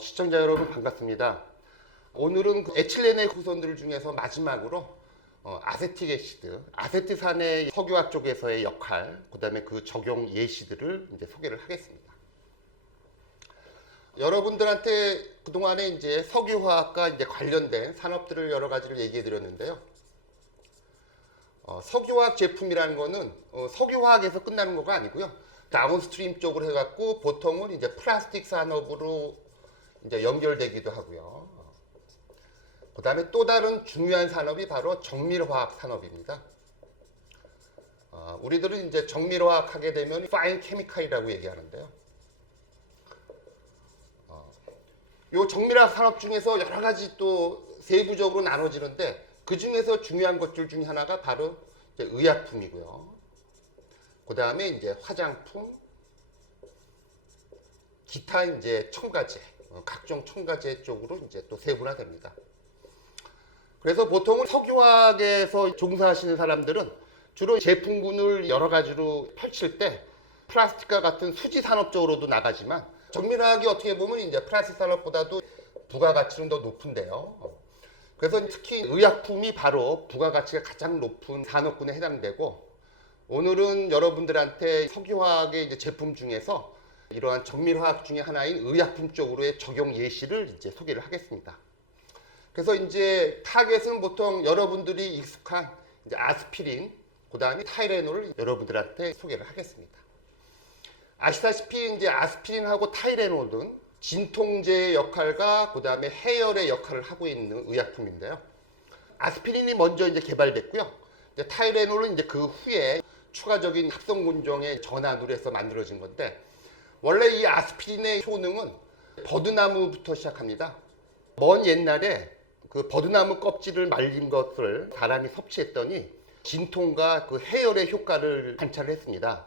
시청자 여러분 반갑습니다. 오늘은 그 에틸렌의 후손들 중에서 마지막으로 아세틱 애시드, 아세트산의 석유화 쪽에서의 역할, 그 다음에 그 적용 예시들을 이제 소개를 하겠습니다. 여러분들한테 그동안에 이제 석유화학과 이제 관련된 산업들을 여러 가지를 얘기해 드렸는데요. 석유화학 제품이라는 거는 석유화학에서 끝나는 거가 아니고요. 다운스트림 쪽으로 해갖고 보통은 이제 플라스틱 산업으로 이제 연결되기도 하고요. 그 다음에 또 다른 중요한 산업이 바로 정밀화학 산업입니다. 우리들은 이제 정밀화학 하게 되면 파인 케미칼이라고 얘기하는데요. 요 정밀화학 산업 중에서 여러 가지 또 세부적으로 나눠지는데 그 중에서 중요한 것들 중에 하나가 바로 이제 의약품이고요. 그 다음에 이제 화장품, 기타 이제 첨가제, 각종 첨가제 쪽으로 이제 또 세분화됩니다. 그래서 보통은 석유화학에서 종사하시는 사람들은 주로 제품군을 여러 가지로 펼칠 때 플라스틱과 같은 수지 산업 쪽으로도 나가지만 정밀화학이 어떻게 보면 이제 플라스틱 산업보다도 부가가치는 더 높은데요. 그래서 특히 의약품이 바로 부가가치가 가장 높은 산업군에 해당되고 오늘은 여러분들한테 석유화학의 이제 제품 중에서 이러한 정밀화학 중에 하나인 의약품 쪽으로의 적용 예시를 이제 소개를 하겠습니다. 그래서 이제 타겟은 보통 여러분들이 익숙한 이제 아스피린, 그 다음에 타이레놀을 여러분들한테 소개를 하겠습니다. 아시다시피 이제 아스피린하고 타이레놀은 진통제의 역할과 그 다음에 해열의 역할을 하고 있는 의약품인데요. 아스피린이 먼저 이제 개발됐고요. 이제 타이레놀은 이제 그 후에 추가적인 합성군종의 전환으로 해서 만들어진 건데 원래 이 아스피린의 효능은 버드나무부터 시작합니다. 먼 옛날에 그 버드나무 껍질을 말린 것을 사람이 섭취했더니 진통과 그 해열의 효과를 관찰을 했습니다.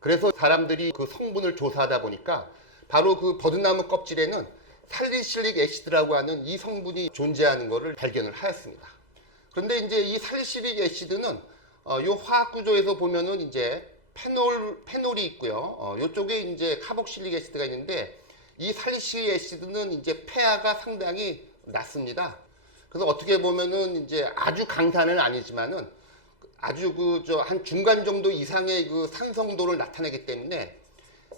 그래서 사람들이 그 성분을 조사하다 보니까 바로 그 버드나무 껍질에는 살리실릭 애시드라고 하는 이 성분이 존재하는 것을 발견을 하였습니다. 그런데 이제 이 살리실릭 애시드는 요 화학 구조에서 보면은 이제 페놀이 있고요. 요쪽에 이제 카복실릭 애시드가 있는데 이 살리실릭 애시드는 이제 폐하가 상당히 낮습니다. 그래서 어떻게 보면은 이제 아주 강산은 아니지만은 아주 한 중간 정도 이상의 그 산성도를 나타내기 때문에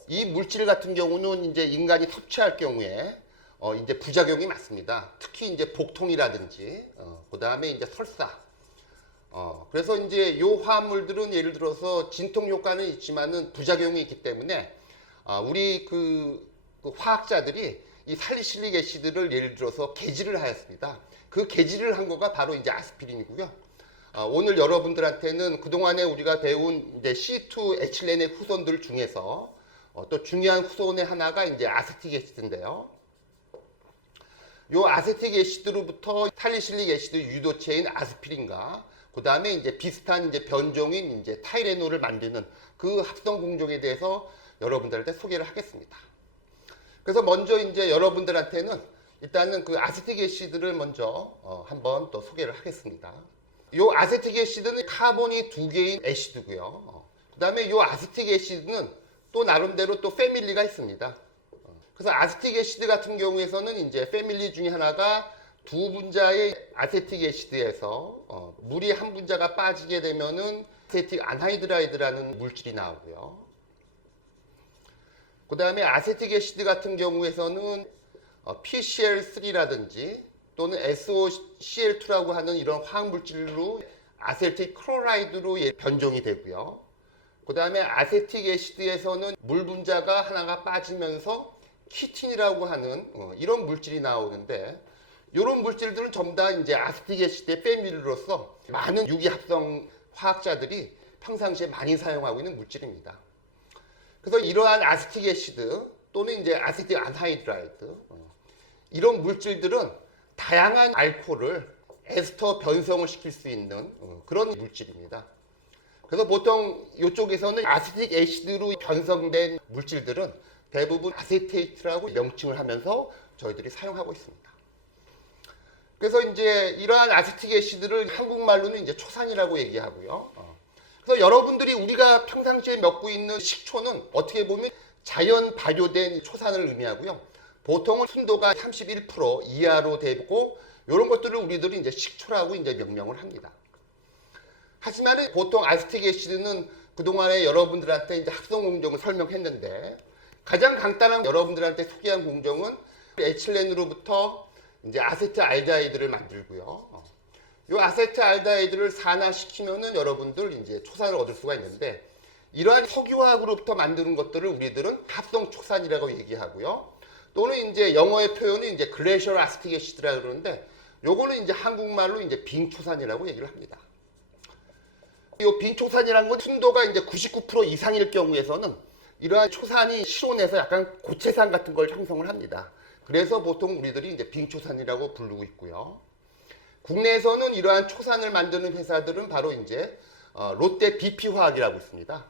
이 물질 같은 경우는 이제 인간이 섭취할 경우에 이제 부작용이 많습니다. 특히 이제 복통이라든지 그 다음에 이제 설사. 그래서 이제 요 화합물들은 예를 들어서 진통 효과는 있지만은 부작용이 있기 때문에 우리 그 화학자들이 이 살리실릭 애시드를 예를 들어서 개질을 하였습니다. 그 개질을 한 거가 바로 이제 아스피린이고요. 오늘 여러분들한테는 그동안에 우리가 배운 이제 C2 에틸렌의 후손들 중에서 또 중요한 후손의 하나가 이제 아세틱 애시드인데요. 요 아세틱 애시드로부터 살리실릭 애시드 유도체인 아스피린과 그 다음에 이제 비슷한 이제 변종인 이제 타이레놀을 만드는 그 합성 공정에 대해서 여러분들한테 소개를 하겠습니다. 그래서 먼저 이제 여러분들한테는 일단은 그 아세틱 애시드를 먼저 한번 또 소개를 하겠습니다. 요 아세틱 애시드는 카본이 2개인 애시드고요. 그 다음에 요 아세틱 애시드는 또 나름대로 또 패밀리가 있습니다. 그래서 아세틱 애시드 같은 경우에서는 이제 패밀리 중에 하나가 두 분자의 아세틱 애시드에서 물이 한 분자가 빠지게 되면은 아세틱 안하이드라이드라는 물질이 나오고요. 그 다음에 아세틱 애시드 같은 경우에서는 PCl3라든지 또는 SOCl2라고 하는 이런 화학물질로 아세틱 클로라이드로 변종이 되고요. 그 다음에 아세틱 애시드에서는 물 분자가 하나가 빠지면서 키틴이라고 하는 이런 물질이 나오는데 이런 물질들은 전부 다 이제 아세틱 애시드의 패밀리로서 많은 유기합성 화학자들이 평상시에 많이 사용하고 있는 물질입니다. 그래서 이러한 아세틱 애시드 또는 이제 아세틱 안하이드라이드 이런 물질들은 다양한 알코올을 에스터 변성을 시킬 수 있는 그런 물질입니다. 그래서 보통 이쪽에서는 아세틱 애시드로 변성된 물질들은 대부분 아세테이트라고 명칭을 하면서 저희들이 사용하고 있습니다. 그래서 이제 이러한 아세틱 애시드를 한국말로는 이제 초산이라고 얘기하고요. 그래서 여러분들이 우리가 평상시에 먹고 있는 식초는 어떻게 보면 자연 발효된 초산을 의미하고요. 보통은 순도가 31% 이하로 되고 이런 것들을 우리들이 이제 식초라고 이제 명명을 합니다. 하지만 보통 아세틱 애시드는 그동안에 여러분들한테 이제 합성 공정을 설명했는데 가장 간단한 여러분들한테 소개한 공정은 에틸렌으로부터 이제 아세트알데하이드를 만들고요. 이 아세트알데하이드를 산화시키면은 여러분들 이제 초산을 얻을 수가 있는데 이러한 석유화학으로부터 만드는 것들을 우리들은 합성 초산이라고 얘기하고요. 또는 이제 영어의 표현이 이제 글래셜 아세틱 애시드라고 그러는데 요거는 이제 한국말로 이제 빙초산이라고 얘기를 합니다. 이 빙초산이라는 건 순도가 이제 99% 이상일 경우에서는 이러한 초산이 실온에서 약간 고체산 같은 걸 형성을 합니다. 그래서 보통 우리들이 이제 빙초산이라고 부르고 있고요. 국내에서는 이러한 초산을 만드는 회사들은 바로 이제 롯데 BP화학이라고 있습니다.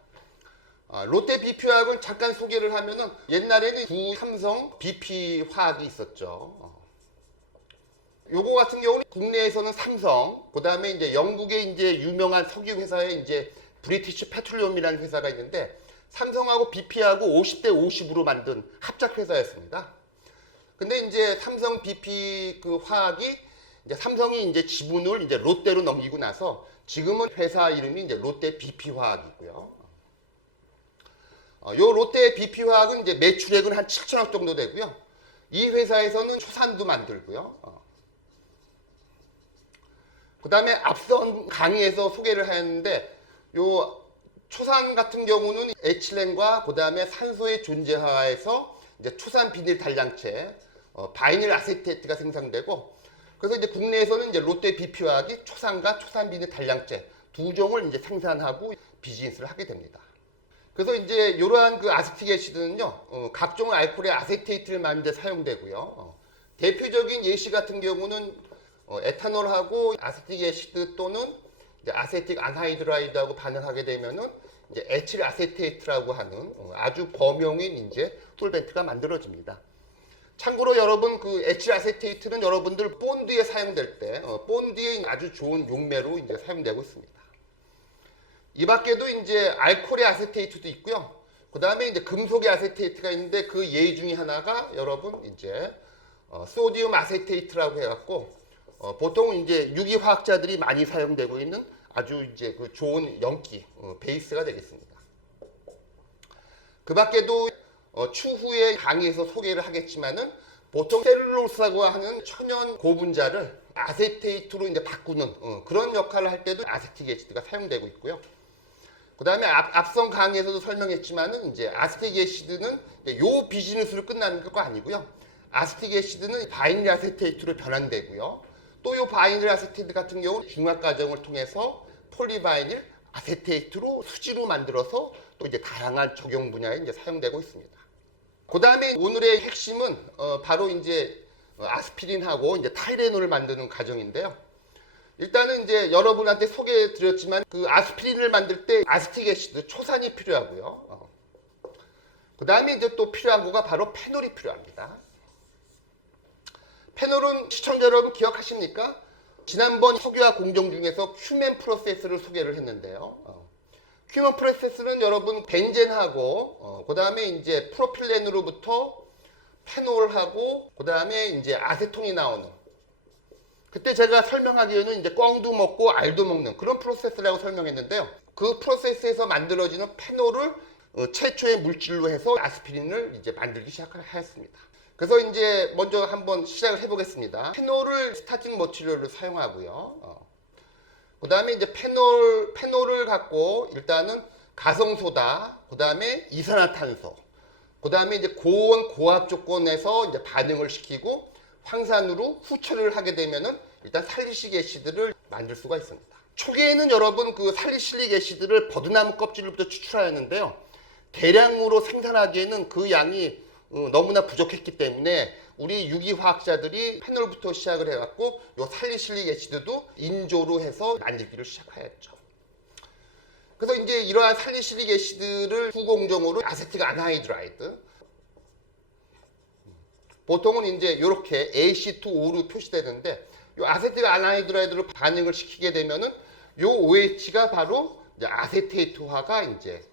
롯데 BP화학은 잠깐 소개를 하면은 옛날에는 구삼성 BP화학이 있었죠. 요거 같은 경우는 국내에서는 삼성, 그 다음에 이제 영국의 이제 유명한 석유 회사에 이제 브리티시 페트롤리움이라는 회사가 있는데 삼성하고 BP하고 50대 50으로 만든 합작 회사였습니다. 근데 이제 삼성 BP 그 화학이 이제 삼성이 이제 지분을 이제 롯데로 넘기고 나서 지금은 회사 이름이 이제 롯데 BP 화학이고요. 요 롯데 BP 화학은 이제 매출액은 한 7천억 정도 되고요. 이 회사에서는 초산도 만들고요. 그 다음에 앞선 강의에서 소개를 했는데 요 초산 같은 경우는 에틸렌과 그 다음에 산소의 존재하에서 이제 초산 비닐 단량체 바이닐 아세테이트가 생산되고 그래서 이제 국내에서는 이제 롯데 BP화학이 초산과 초산 비닐 단량체 두 종을 이제 생산하고 비즈니스를 하게 됩니다. 그래서 이제 이러한 그 아세틱 애시드는요 각종 알코올의 아세테이트를 만드는 데 사용되고요. 대표적인 예시 같은 경우는 에탄올하고 아세틱 애시드 또는 이제 아세틱 안하이드라이드하고 반응하게 되면은 이제 에틸 아세테이트라고 하는 아주 범용인 이제 솔벤트가 만들어집니다. 참고로 여러분 그 에틸 아세테이트는 여러분들 본드에 사용될 때 본드에 아주 좋은 용매로 이제 사용되고 있습니다. 이 밖에도 이제 알코올의 아세테이트도 있고요. 그 다음에 이제 금속의 아세테이트가 있는데 그 예의 중에 하나가 여러분 이제 소디움 아세테이트라고 해갖고 보통 이제 유기화학자들이 많이 사용되고 있는 아주 이제 그 좋은 염기 베이스가 되겠습니다. 그 밖에도 추후에 강의에서 소개를 하겠지만은 보통 셀룰로스라고 하는 천연 고분자를 아세테이트로 이제 바꾸는 그런 역할을 할 때도 아세틱 애시드가 사용되고 있고요. 그 다음에 앞선 강의에서도 설명했지만은 이제 아세틱 애시드는 요 비즈니스로 끝나는 거 아니고요. 아세틱 애시드는 바이닐 아세테이트로 변환되고요. 또 이 바이닐 아세테이트 같은 경우는 중화 과정을 통해서 폴리바이닐 아세테이트로 수지로 만들어서 또 이제 다양한 적용 분야에 이제 사용되고 있습니다. 그 다음에 오늘의 핵심은 바로 이제 아스피린하고 이제 타이레놀을 만드는 과정인데요. 일단은 이제 여러분한테 소개해 드렸지만 그 아스피린을 만들 때 아세틱 애시드 초산이 필요하고요. 그 다음에 이제 또 필요한 거가 바로 페놀이 필요합니다. 페놀은 시청자 여러분 기억하십니까? 지난번 석유화 공정 중에서 큐멘 프로세스를 소개를 했는데요. 큐멘 프로세스는 여러분 벤젠하고 그 다음에 이제 프로필렌으로부터 페놀하고 그 다음에 이제 아세톤이 나오는 그때 제가 설명하기에는 이제 꽝도 먹고 알도 먹는 그런 프로세스라고 설명했는데요. 그 프로세스에서 만들어지는 페놀을 최초의 물질로 해서 아스피린을 이제 만들기 시작하였습니다. 그래서 이제 먼저 한번 시작을 해보겠습니다. 페놀을 스타팅 머티리얼로 사용하고요. 그 다음에 이제 페놀을 갖고 일단은 가성소다, 그 다음에 이산화탄소, 그 다음에 이제 고온 고압 조건에서 이제 반응을 시키고 황산으로 후처리를 하게 되면은 일단 살리식 애시드를 만들 수가 있습니다. 초기에는 여러분 그 살리실릭 애시드를 버드나무 껍질로부터 추출하였는데요. 대량으로 생산하기에는 그 양이 너무나 부족했기 때문에 우리 유기화학자들이 페놀부터 시작을 해갖고 요 살리실릭 애시드도 인조로 해서 만들기를 시작하였죠. 그래서 이제 이러한 살리실릭 애시드를 후공정으로 아세틱 안하이드라이드 보통은 이제 이렇게 AC2O로 표시되는데 요 아세틱 안하이드라이드로 반응을 시키게 되면은 요 OH가 바로 이제 아세테이트화가 이제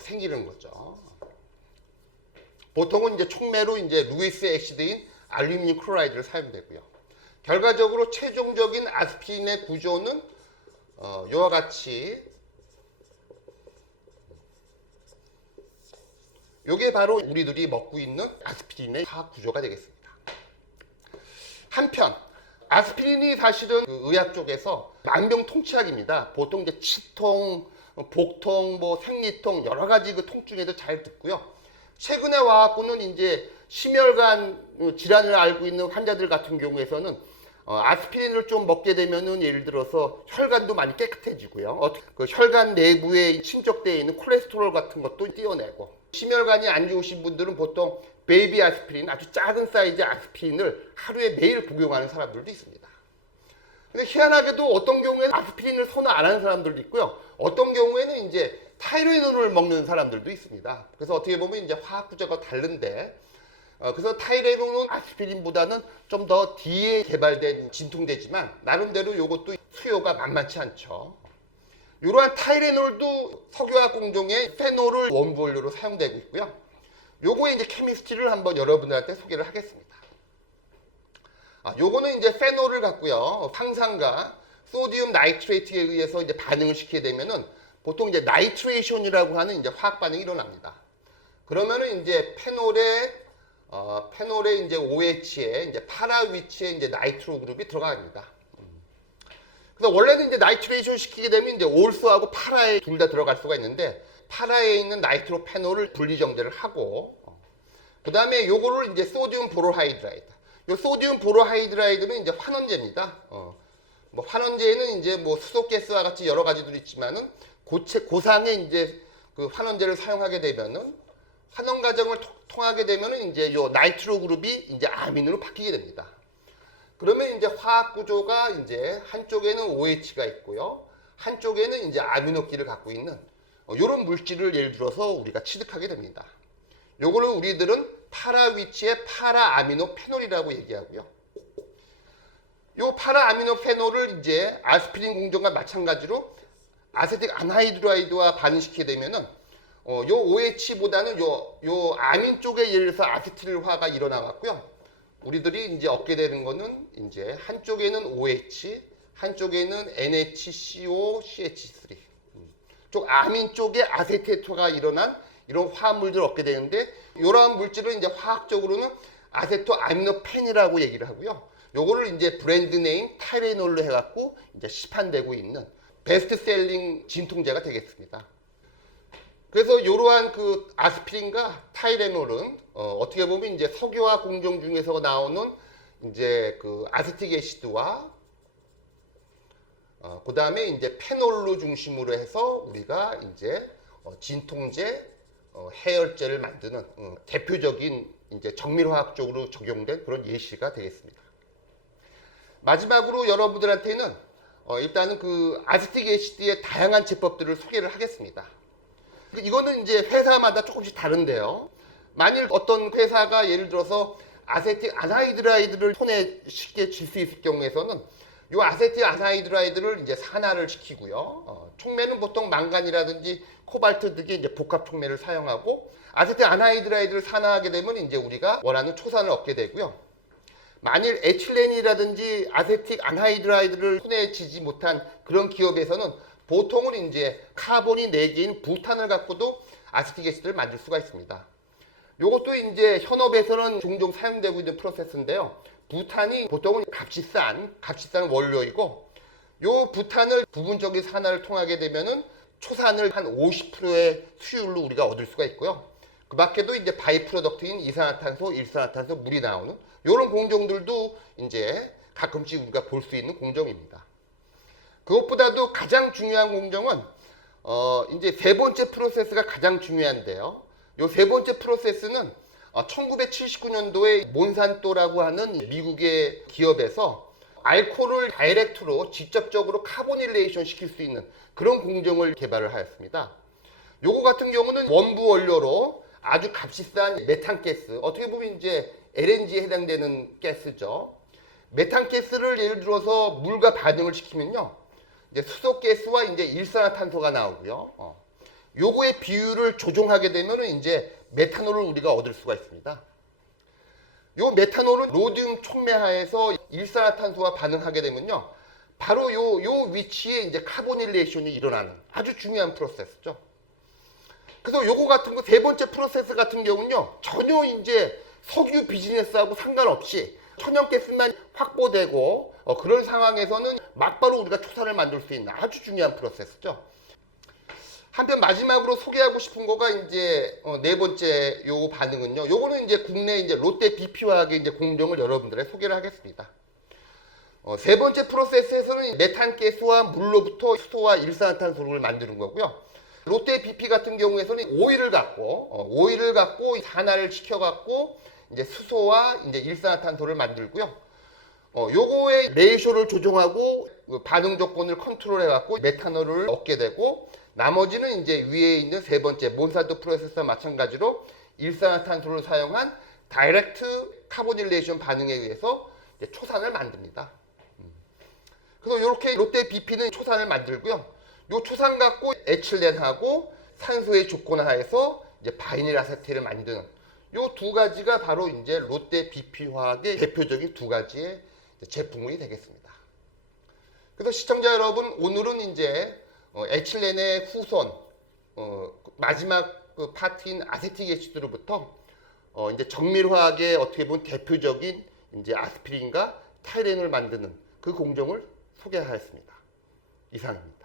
생기는 거죠. 보통은 이제 촉매로 이제 루이스 애시드인 알루미늄 클로라이드를 사용되고요. 결과적으로 최종적인 아스피린의 구조는 이와 같이 이게 바로 우리들이 먹고 있는 아스피린의 화학 구조가 되겠습니다. 한편 아스피린이 사실은 그 의학 쪽에서 만병통치약입니다. 보통 이제 치통, 복통, 뭐 생리통 여러 가지 그 통증에도 잘 듣고요. 최근에 와갖고는 이제 심혈관 질환을 앓고 있는 환자들 같은 경우에서는 아스피린을 좀 먹게 되면은 예를 들어서 혈관도 많이 깨끗해지고요. 그 혈관 내부에 침적되어 있는 콜레스테롤 같은 것도 띄어내고, 심혈관이 안 좋으신 분들은 보통 베이비 아스피린, 아주 작은 사이즈 아스피린을 하루에 매일 복용하는 사람들도 있습니다. 근데 희한하게도 어떤 경우에는 아스피린을 선호 안 하는 사람들도 있고요. 어떤 경우에는 이제 타이레놀을 먹는 사람들도 있습니다. 그래서 어떻게 보면 이제 화학 구조가 다른데, 그래서 타이레놀은 아스피린보다는 좀 더 뒤에 개발된 진통제지만 나름대로 이것도 수요가 만만치 않죠. 이러한 타이레놀도 석유화학 공정에 페놀을 원부 원료로 사용되고 있고요. 요거의 이제 케미스트리를 한번 여러분들한테 소개를 하겠습니다. 요거는 이제 페놀을 갖고요. 황산과 소디움 나이트레이트에 의해서 이제 반응을 시키게 되면은 보통 이제 나이트레이션이라고 하는 이제 화학 반응이 일어납니다. 그러면은 이제 페놀에 이제 OH에 이제 파라 위치에 이제 나이트로 그룹이 들어갑니다. 그래서 원래는 이제 나이트레이션 시키게 되면 이제 올소하고 파라에 둘 다 들어갈 수가 있는데, 파라에 있는 나이트로 페놀을 분리 정제를 하고, 그 다음에 요거를 이제 소디움 보로하이드라이드. 요 소디움 보로하이드라이드는 이제 환원제입니다. 뭐 환원제에는 이제 뭐 수소가스와 같이 여러 가지들이 있지만은 고상의 이제 그 환원제를 사용하게 되면은 환원 과정을 통하게 되면은 이제 요 나이트로 그룹이 이제 아민으로 바뀌게 됩니다. 그러면 이제 화학 구조가 이제 한쪽에는 OH가 있고요. 한쪽에는 이제 아미노기를 갖고 있는 이런 물질을 예를 들어서 우리가 취득하게 됩니다. 요거를 우리들은 파라 위치의 파라 아미노 페놀이라고 얘기하고요. 요 파라 아미노 페놀을 이제 아스피린 공정과 마찬가지로 아세틱 안하이드라이드와 반응시키게 되면은 요 OH보다는 요 아민 쪽에 예를 들어서 아세틸화가 일어나갖고요. 우리들이 이제 얻게 되는 거는 이제 한쪽에는 OH, 한쪽에는 NHCO, CH3. 쪽 아민 쪽에 아세테토가 일어난 이런 화합물들을 얻게 되는데, 이러한 물질을 이제 화학적으로는 아세토 아미노펜이라고 얘기를 하고요. 요거를 이제 브랜드 네임 타이레놀로 해갖고 이제 시판되고 있는 베스트셀링 진통제가 되겠습니다. 그래서 이러한 그 아스피린과 타이레놀은 어떻게 보면 이제 석유화 공정 중에서 나오는 이제 그 아세틱 애시드와 그 다음에 이제 페놀로 중심으로 해서 우리가 이제 진통제, 해열제를 만드는 대표적인 이제 정밀화학적으로 적용된 그런 예시가 되겠습니다. 마지막으로 여러분들한테는 일단은 그 아세틱 애시드의 다양한 제법들을 소개를 하겠습니다. 이거는 이제 회사마다 조금씩 다른데요. 만일 어떤 회사가 예를 들어서 아세틱 안하이드라이드를 손에 쉽게 쥘 수 있을 경우에서는 이 아세틱 안하이드라이드를 이제 산화를 시키고요. 촉매는 보통 망간이라든지 코발트 등의 이제 복합 촉매를 사용하고, 아세틱 안하이드라이드를 산화하게 되면 이제 우리가 원하는 초산을 얻게 되고요. 만일 에틸렌이라든지 아세틱 안하이드라이드를 손에 쥐지 못한 그런 기업에서는 보통은 이제 카본이 4개인 부탄을 갖고도 아세틱 애시드를 만들 수가 있습니다. 이것도 이제 현업에서는 종종 사용되고 있는 프로세스인데요. 부탄이 보통은 값비싼 원료이고, 이 부탄을 부분적인 산화를 통하게 되면은 초산을 한 50%의 수율로 우리가 얻을 수가 있고요. 그 밖에도 이제 바이 프로덕트인 이산화탄소, 일산화탄소, 물이 나오는 이런 공정들도 이제 가끔씩 우리가 볼 수 있는 공정입니다. 그것보다도 가장 중요한 공정은 이제 세 번째 프로세스가 가장 중요한데요. 이 세 번째 프로세스는 1979년도에 몬산토라고 하는 미국의 기업에서 알코올을 다이렉트로 직접적으로 카보닐레이션 시킬 수 있는 그런 공정을 개발을 하였습니다. 요거 같은 경우는 원부 원료로 아주 값비싼 메탄가스, 어떻게 보면 이제 LNG에 해당되는 가스죠. 메탄가스를 예를 들어서 물과 반응을 시키면요, 이제 수소가스와 이제 일산화탄소가 나오고요. 요거의 비율을 조정하게 되면은 이제 메탄올을 우리가 얻을 수가 있습니다. 요 메탄올은 로디움 촉매하에서 일산화탄소와 반응하게 되면요, 바로 요 위치에 이제 카보닐레이션이 일어나는 아주 중요한 프로세스죠. 그래서 요거 같은 거 세 번째 프로세스 같은 경우는요, 전혀 이제 석유 비즈니스하고 상관없이 천연가스만 확보되고 그런 상황에서는 막바로 우리가 초산을 만들 수 있는 아주 중요한 프로세스죠. 한편 마지막으로 소개하고 싶은 거가 이제 네 번째 요 반응은요. 요거는 이제 국내 이제 롯데 BP화학의 이제 공정을 여러분들에 소개를 하겠습니다. 세 번째 프로세스에서는 메탄가스와 물로부터 수소와 일산화탄소를 만드는 거고요. 롯데 BP 같은 경우에서는 오일을 갖고 산화를 시켜갖고 이제 수소와 이제 일산화탄소를 만들고요. 요거의 레이쇼를 조정하고 반응 조건을 컨트롤해갖고 메탄올을 얻게 되고, 나머지는 이제 위에 있는 세 번째 몬산토 프로세스와 마찬가지로 일산화탄소를 사용한 다이렉트 카보닐레이션 반응에 의해서 이제 초산을 만듭니다. 그래서 이렇게 롯데 BP는 초산을 만들고요. 요 초산 갖고 에틸렌하고 산소의 조건 하에서 이제 바이닐 아세틸을 만드는 요 두 가지가 바로 이제 롯데 BP 화학의 대표적인 두 가지의 제품이 되겠습니다. 그래서 시청자 여러분, 오늘은 이제 에틸렌의 후손 마지막 그 파트인 아세틱 애시드로부터 이제 정밀화학의 어떻게 보면 대표적인 이제 아스피린과 타이레놀을 만드는 그 공정을 소개하였습니다. 이상입니다.